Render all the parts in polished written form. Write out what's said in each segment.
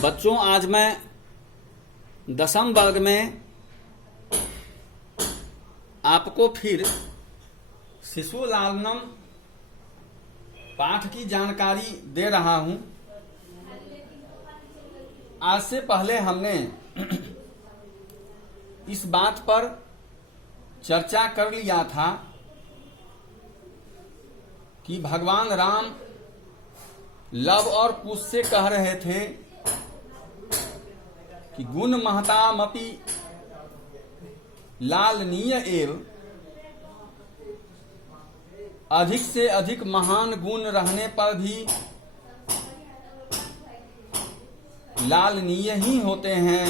बच्चों, आज मैं 10वीं वर्ग में आपको फिर शिशु लालनम पाठ की जानकारी दे रहा हूं। आज से पहले हमने इस बात पर चर्चा कर लिया था कि भगवान राम लव और कुश से कह रहे थे कि गुण महतामपि लालनीय एव, अधिक से अधिक महान गुण रहने पर भी लालनीय ही होते हैं,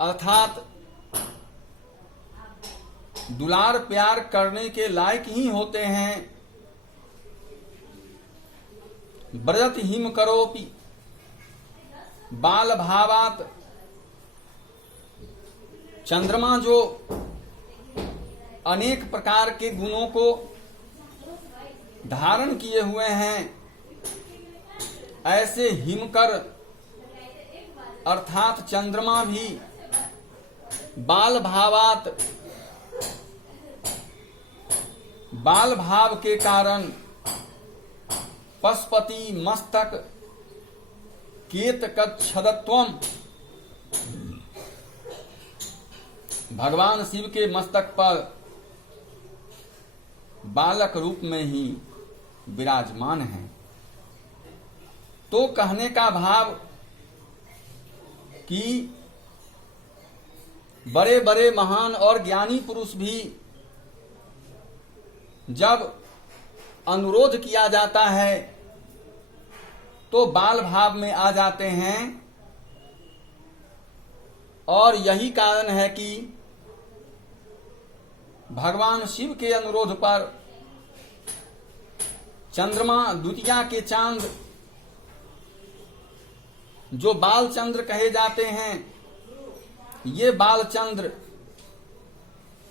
अर्थात दुलार प्यार करने के लायक ही होते हैं। व्रजत हिम करोपि बाल भावात, चंद्रमा जो अनेक प्रकार के गुणों को धारण किए हुए हैं, ऐसे हिमकर अर्थात चंद्रमा भी बाल भावात, बाल भाव के कारण पशुपति मस्तक केतकच्छदत्वम, भगवान शिव के मस्तक पर बालक रूप में ही विराजमान है। तो कहने का भाव कि बड़े बड़े महान और ज्ञानी पुरुष भी जब अनुरोध किया जाता है तो बाल भाव में आ जाते हैं, और यही कारण है कि भगवान शिव के अनुरोध पर चंद्रमा द्वितीया के चांद जो बालचंद्र कहे जाते हैं, ये बालचंद्र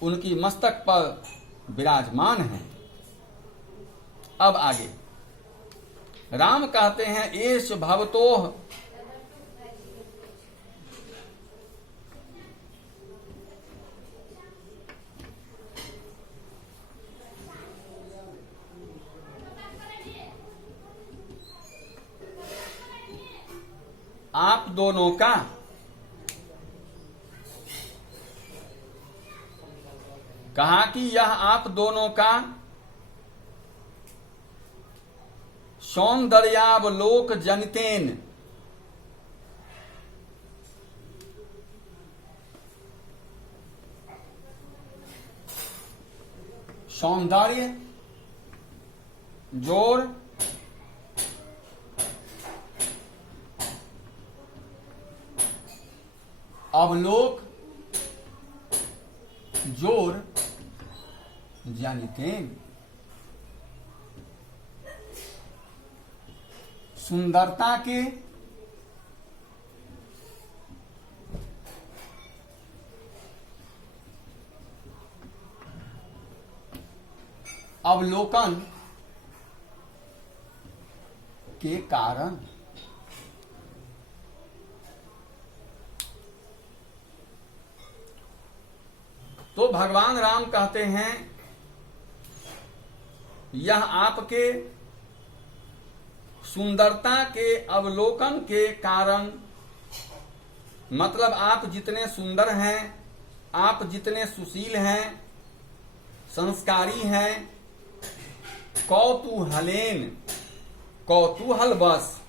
उनकी मस्तक पर विराजमान है। अब आगे राम कहते हैं, एष भवतोह आप दोनों का कहा कि यह आप दोनों का सौंदर्यावलोक जनितेन, सौंदर्य जोर अवलोक जोर जनितेन, सुंदरता के अवलोकन के कारण तो भगवान राम कहते हैं, यह आपके सुंदरता के अवलोकन के कारण, मतलब आप जितने सुंदर हैं, आप जितने सुशील हैं, संस्कारी हैं, कौतूहलेन, कौतूहल बस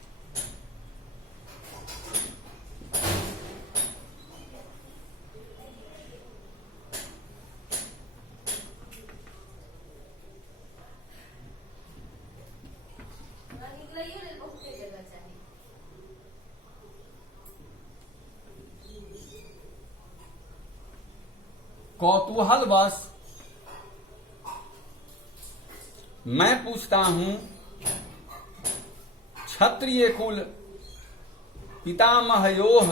कौतूहलवश मैं पूछता हूं, क्षत्रिय कुल पितामहयोः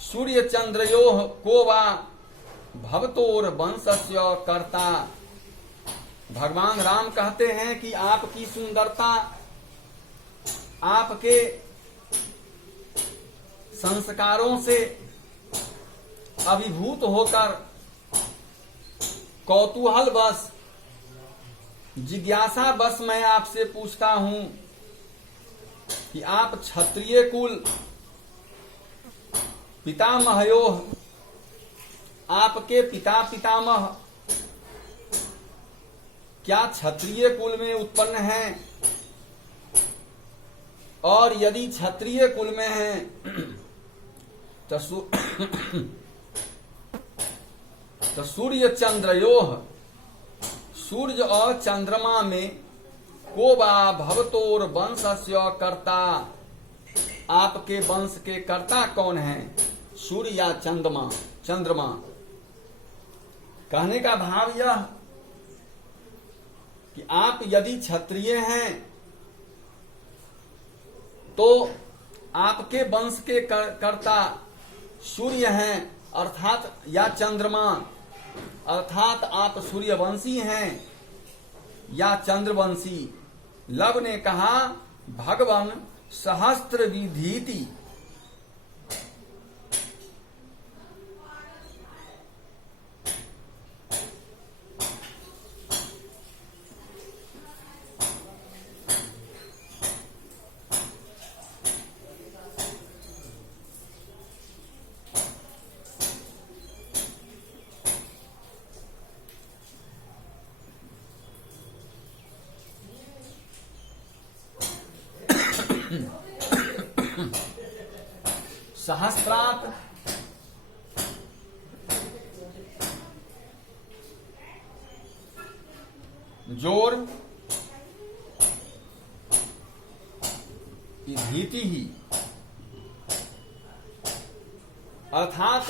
सूर्य चंद्रयोः को वा भवतोर वंशस्य कर्ता। भगवान राम कहते हैं कि आपकी सुंदरता आपके संस्कारों से अभिभूत होकर कौतूहलवश, जिज्ञासावश मैं आपसे पूछता हूं कि आप क्षत्रिय कुल पितामहयोः, आपके पिता पितामह क्या क्षत्रिय कुल में उत्पन्न हैं? और यदि क्षत्रिय कुल में हैं तो सूर्य चंद्रयोः, सूर्य और चंद्रमा में को वा भवतोर वंशस्य कर्ता, आपके वंश के कर्ता कौन हैं? सूर्य या चंद्रमा। कहने का भाव यह कि आप यदि क्षत्रिय हैं तो आपके वंश के कर्ता सूर्य हैं, अर्थात या चंद्रमा, अर्थात आप सूर्यवंशी हैं या चंद्रवंशी। लव ने कहा भगवान सहस्त्र विधीति। सहस्त्रात जोर विधीति ही, अर्थात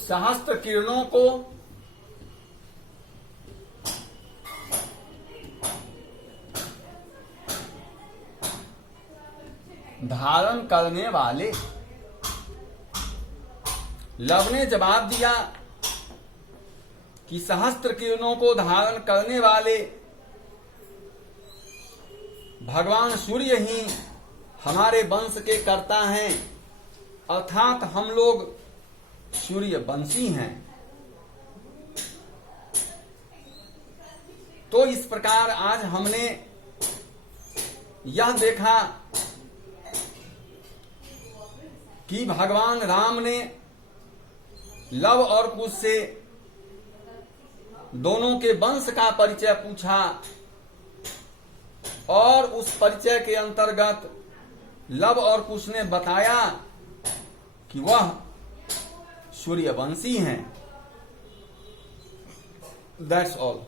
सहस्त्र किरणों को धारण करने वाले। लव ने जवाब दिया कि सहस्त्र किरणों को धारण करने वाले भगवान सूर्य ही हमारे वंश के कर्ता हैं, अर्थात हम लोग सूर्यवंशी हैं। तो इस प्रकार आज हमने यह देखा कि भगवान राम ने लव और कुश से दोनों के वंश का परिचय पूछा और उस परिचय के अंतर्गत लव और कुश ने बताया कि वह सूर्यवंशी हैं। That's all.